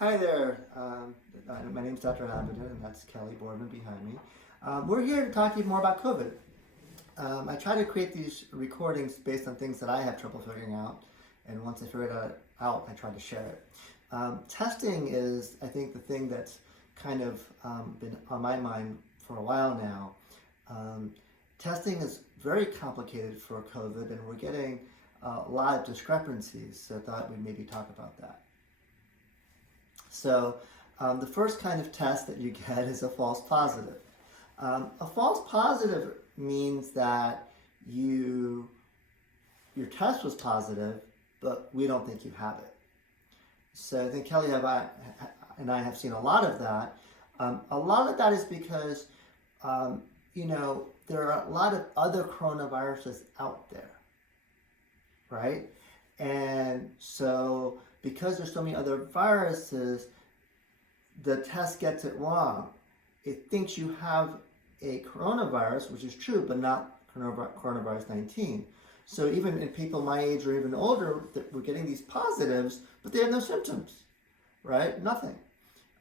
Hi there. My name's Dr. Abbott, and that's Kelly Boardman behind me. We're here to talk to you more about COVID. I try to create these recordings based on things that I have trouble figuring out, and once I figure it out, I try to share it. Testing is, I think, the thing that's kind of been on my mind for a while now. Testing is very complicated for COVID, and we're getting a lot of discrepancies, so I thought we'd maybe talk about that. So the first kind of test that you get is a false positive. A false positive means that your test was positive, but we don't think you have it. So I think Kelly and I have seen a lot of that. A lot of that is because there are a lot of other coronaviruses out there, right? And so because there's so many other viruses, the test gets it wrong. It thinks you have a coronavirus, which is true, but not coronavirus 19. So even in people my age or even older, we're getting these positives, but they have no symptoms, right? Nothing.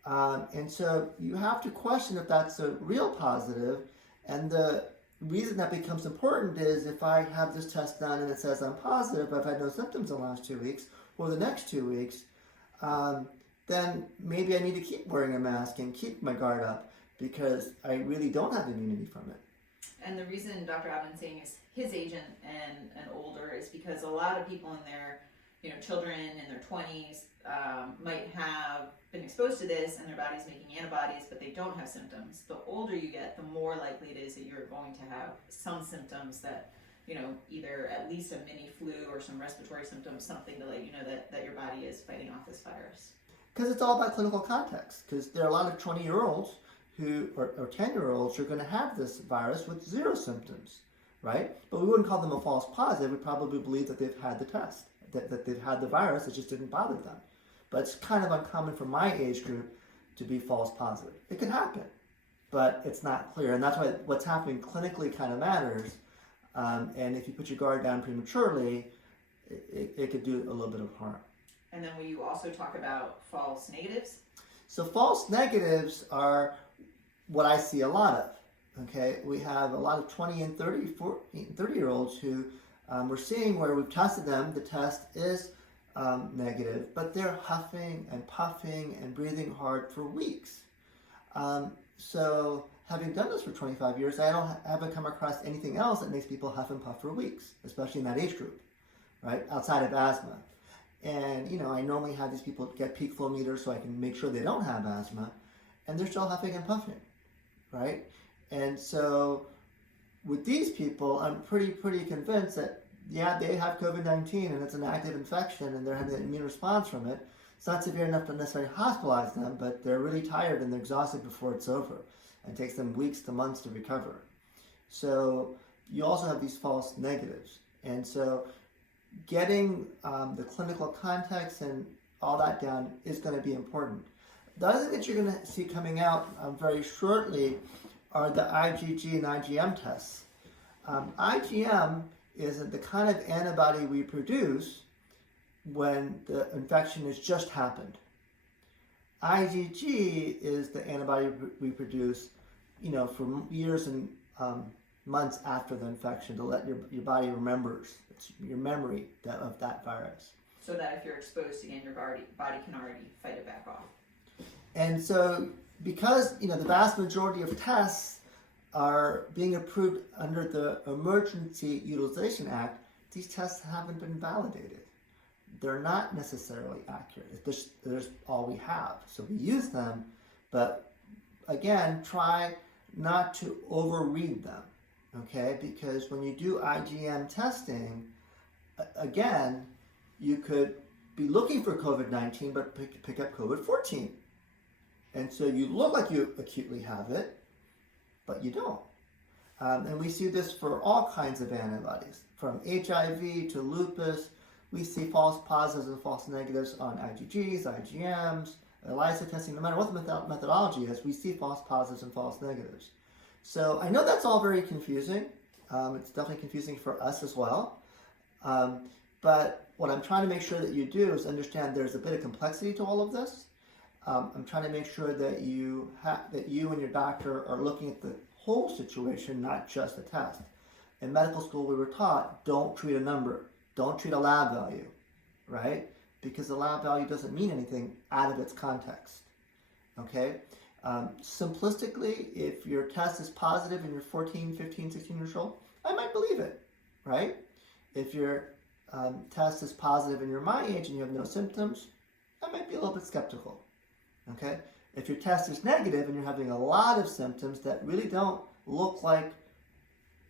And so you have to question if that's a real positive. And the reason that becomes important is if I have this test done and it says I'm positive, but I've had no symptoms in the last 2 weeks or the next 2 weeks, then maybe I need to keep wearing a mask and keep my guard up because I really don't have immunity from it. And the reason Dr. Abin's saying is his agent and older is because a lot of people in their, children in their 20s might have been exposed to this and their body's making antibodies, but they don't have symptoms. The older you get, the more likely it is that you're going to have some symptoms that, either at least a mini flu or some respiratory symptoms, something to let you know that your body is fighting off this virus. Because it's all about clinical context. Because there are a lot of 20-year-olds or 10-year-olds who are going to have this virus with zero symptoms, right? But we wouldn't call them a false positive. We probably believe that they've had the test, that they've had the virus, it just didn't bother them. But it's kind of uncommon for my age group to be false positive. It could happen, but it's not clear. And that's why what's happening clinically kind of matters. And if you put your guard down prematurely, it could do a little bit of harm. And then will you also talk about false negatives? So false negatives are what I see a lot of. Okay, we have a lot of 20 and 30-year-olds who we're seeing where we've tested them, the test is negative, but they're huffing and puffing and breathing hard for weeks. So having done this for 25 years, I haven't come across anything else that makes people huff and puff for weeks, especially in that age group, right? Outside of asthma. And, I normally have these people get peak flow meters so I can make sure they don't have asthma, and they're still huffing and puffing, right? And so with these people, I'm pretty convinced that, yeah, they have COVID-19 and it's an active infection and they're having an immune response from it. It's not severe enough to necessarily hospitalize them, but they're really tired and they're exhausted before it's over. And it takes them weeks to months to recover. So you also have these false negatives. And so getting the clinical context and all that down is going to be important. The other thing that you're going to see coming out very shortly are the IgG and IgM tests. IgM is the kind of antibody we produce when the infection has just happened. IgG is the antibody we produce, for years and months after the infection to let your body remembers. It's your memory of that virus. So that if you're exposed again, your body can already fight it back off. And so because, the vast majority of tests are being approved under the Emergency Utilization Act, these tests haven't been validated. They're not necessarily accurate. There's all we have. So we use them, but again, try not to overread them, okay? Because when you do IgM testing, again, you could be looking for COVID-19, but pick up COVID-14. And so you look like you acutely have it, but you don't. And we see this for all kinds of antibodies, from HIV to lupus. We see false positives and false negatives on IgGs, IgMs, ELISA testing. No matter what the methodology is, we see false positives and false negatives. So I know that's all very confusing. It's definitely confusing for us as well. But what I'm trying to make sure that you do is understand there's a bit of complexity to all of this. I'm trying to make sure that you and your doctor are looking at the whole situation, not just the test. In medical school, we were taught, don't treat a number, don't treat a lab value, right? Because the lab value doesn't mean anything out of its context, okay? Simplistically, if your test is positive and you're 14, 15, 16 years old, I might believe it, right? If your test is positive and you're my age and you have no symptoms, I might be a little bit skeptical, okay? If your test is negative and you're having a lot of symptoms that really don't look like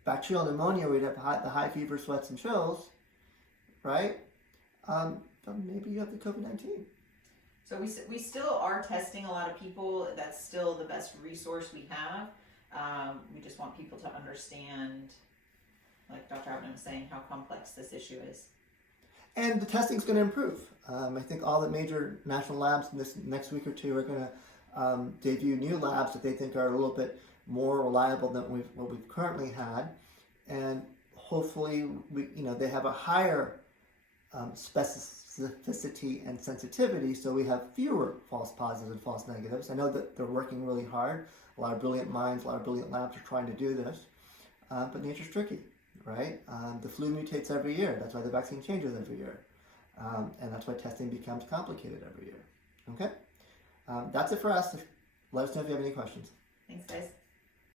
bacterial pneumonia where you have the high fever, sweats, and chills, right? Then maybe you have the COVID-19. So we still are testing a lot of people. That's still the best resource we have. We just want people to understand, like Dr. Abner was saying, how complex this issue is. And the testing's going to improve. I think all the major national labs in this next week or two are going to debut new labs that they think are a little bit more reliable than what we've currently had, and hopefully they have a higher specificity and sensitivity, so we have fewer false positives and false negatives. I know that they're working really hard. A lot of brilliant minds, a lot of brilliant labs are trying to do this, but nature's tricky, right? The flu mutates every year. That's why the vaccine changes every year, and that's why testing becomes complicated every year. Okay, that's it for us. Let us know if you have any questions. Thanks, guys.